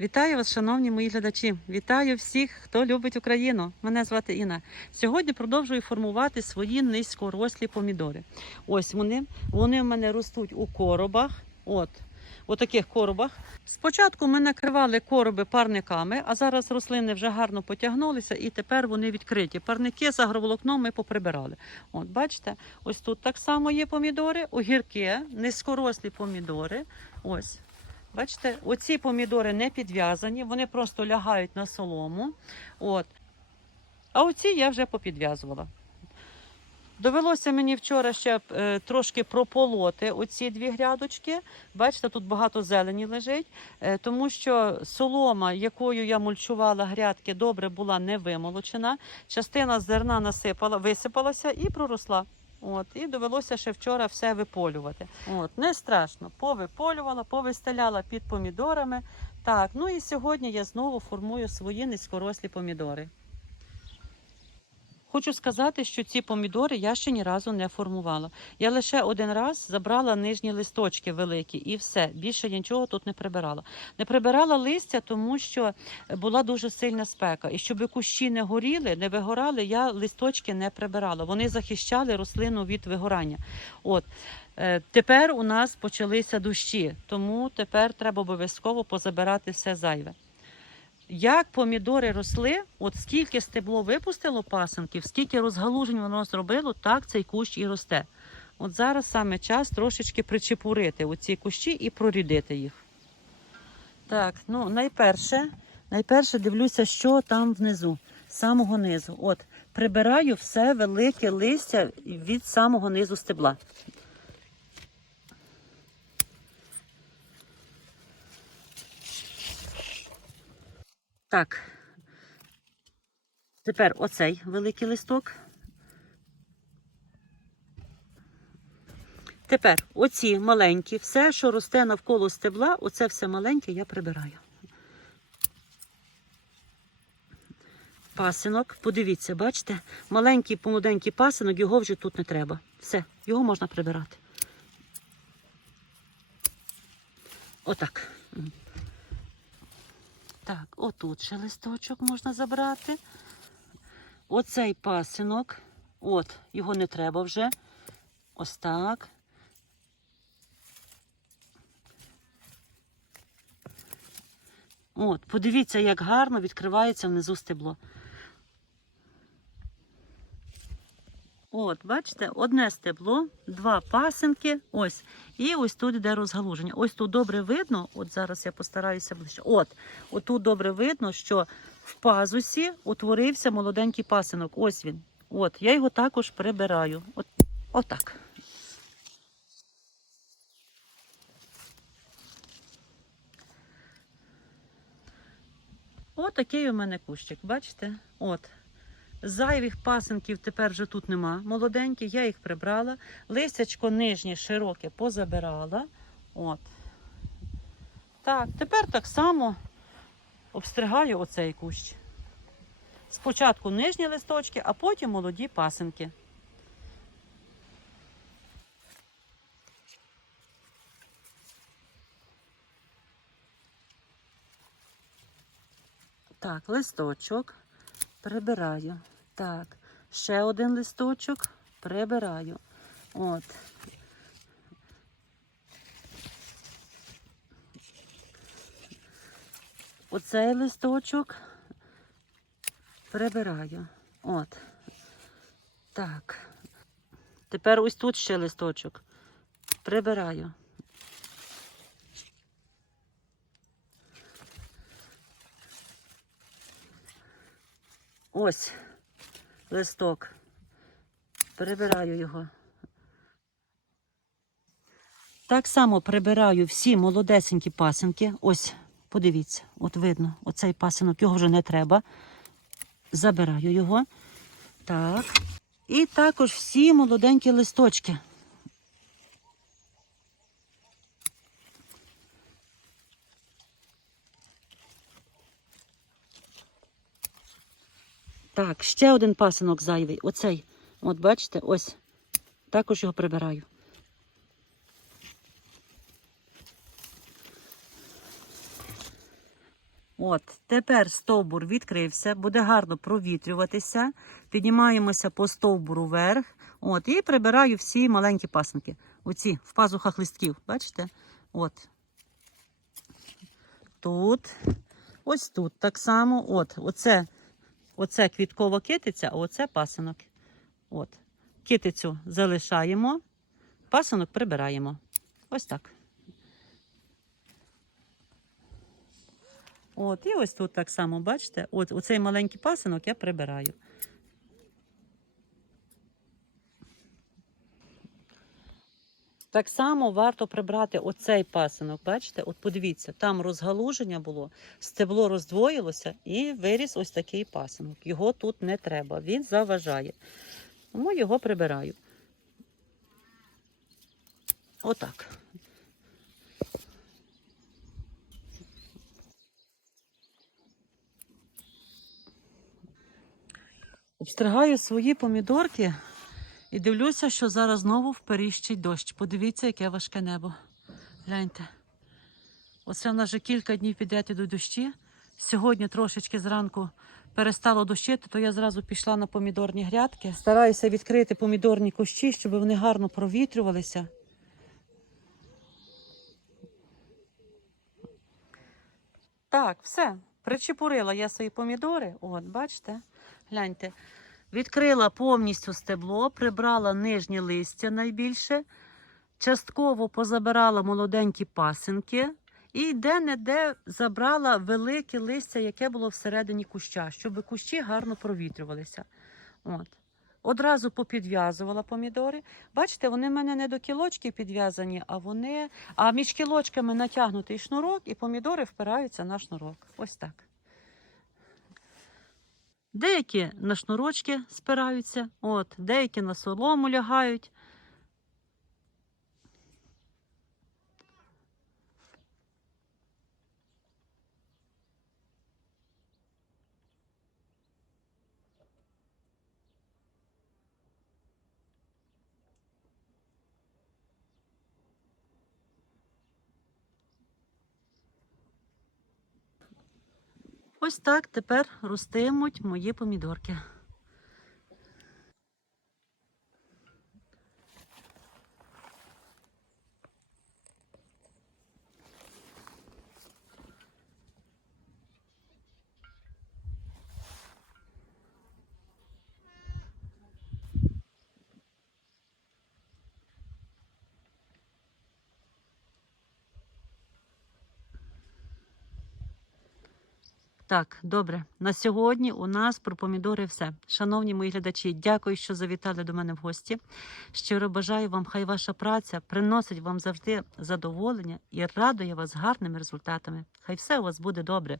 Вітаю вас, шановні мої глядачі! Вітаю всіх, хто любить Україну. Мене звати Інна. Сьогодні продовжую формувати свої низькорослі помідори. Ось вони. Вони в мене ростуть у коробах. От. У таких коробах. Спочатку ми накривали короби парниками, а зараз рослини вже гарно потягнулися і тепер вони відкриті. Парники з агроволокном ми поприбирали. От, бачите, ось тут так само є помідори, огірки, низькорослі помідори. Ось. Бачите, оці помідори не підв'язані, вони просто лягають на солому. От. А оці я вже попідв'язувала. Довелося мені вчора ще е, трошки прополоти оці дві грядочки. Бачите, тут багато зелені лежить, е, тому що солома, якою я мульчувала грядки, добре була не вимолочена. Частина зерна насипала, висипалася і проросла. От, і довелося ще вчора все виполювати. От, не страшно. Повиполювала, повистеляла під помідорами. Так, ну і сьогодні я знову формую свої низькорослі помідори. Хочу сказати, що ці помідори я ще ні разу не формувала. Я лише один раз забрала нижні листочки великі і все. Більше я нічого тут не прибирала. Не прибирала листя, тому що була дуже сильна спека. І щоб кущі не горіли, не вигорали, я листочки не прибирала. Вони захищали рослину від вигорання. От. Е, Тепер у нас почалися дощі, тому тепер треба обов'язково позабирати все зайве. Як помідори росли, от скільки стебло випустило пасенків, скільки розгалужень воно зробило, так цей кущ і росте. От зараз саме час трошечки причепурити оці кущі і прорідити їх. Так, ну найперше, найперше дивлюся, що там внизу, з самого низу. От, прибираю все велике листя від самого низу стебла. Так. Тепер оцей великий листок. Тепер оці маленькі, все, що росте навколо стебла, оце все маленьке я прибираю. Пасинок, подивіться, бачите, маленький помуденький пасинок, його вже тут не треба. Все, його можна прибирати. Отак. Так, отут ще листочок можна забрати. Оцей пасинок. От, його не треба вже. Ось так. От, подивіться, як гарно відкривається внизу стебло. От, бачите, одне стебло, два пасинки, ось. І ось тут йде розгалуження. Ось тут добре видно, от зараз я постараюся ближче. От, от тут добре видно, що в пазусі утворився молоденький пасинок. Ось він. От, я його також прибираю. От, отак. Отакий у мене кущик, бачите? От. Зайвих пасинків тепер вже тут нема. Молоденькі, я їх прибрала. Листячко нижнє, широке позабирала. От. Так, тепер так само обстригаю оцей кущ. Спочатку нижні листочки, а потім молоді пасинки. Так, листочок прибираю. Так, ще один листочок прибираю. От. Оцей листочок прибираю. От. Так. Тепер ось тут ще листочок. Прибираю. Ось листок. Прибираю його. Так само прибираю всі молодесенькі пасинки. Ось, подивіться, от видно, оцей пасинок, його вже не треба. Забираю його. Так. І також всі молоденькі листочки. Так, ще один пасинок зайвий. Оцей. От бачите, ось. Також його прибираю. От, тепер стовбур відкрився, буде гарно провітрюватися. Піднімаємося по стовбуру вверх. От, і прибираю всі маленькі пасинки. Оці в пазухах листків. Бачите? От. Тут. Ось тут так само. От, оце, оце квіткова китиця, а оце пасинок. От. Китицю залишаємо, пасинок прибираємо. Ось так. От, і ось тут так само, бачите, от оцей маленький пасинок я прибираю. Так само варто прибрати оцей пасинок. Бачите, от подивіться, там розгалуження було, стебло роздвоїлося і виріс ось такий пасинок. Його тут не треба, він заважає. Тому його прибираю. Отак. Обстригаю свої помідорки і дивлюся, що зараз знову вперіщить дощ. Подивіться, яке важке небо. Гляньте. Оце в нас вже кілька днів підряд ідуть дощі. Сьогодні трошечки зранку перестало дощити, то я зразу пішла на помідорні грядки. Стараюся відкрити помідорні кущі, щоб вони гарно провітрювалися. Так, все. Причепурила я свої помідори. От, бачите, гляньте. Відкрила повністю стебло, прибрала нижнє листя найбільше, частково позабирала молоденькі пасинки і де-не-де забрала велике листя, яке було всередині куща, щоб кущі гарно провітрювалися. От. Одразу попідв'язувала помідори. Бачите, вони в мене не до кілочки підв'язані, а вони. А між кілочками натягнутий шнурок, і помідори впираються на шнурок. Ось так. Деякі на шнурочки спираються, от, деякі на солому лягають. Ось так тепер ростимуть мої помідорки. Так, добре. На сьогодні у нас про помідори все. Шановні мої глядачі, дякую, що завітали до мене в гості. Щиро бажаю вам, хай ваша праця приносить вам завжди задоволення і радує вас гарними результатами. Хай все у вас буде добре.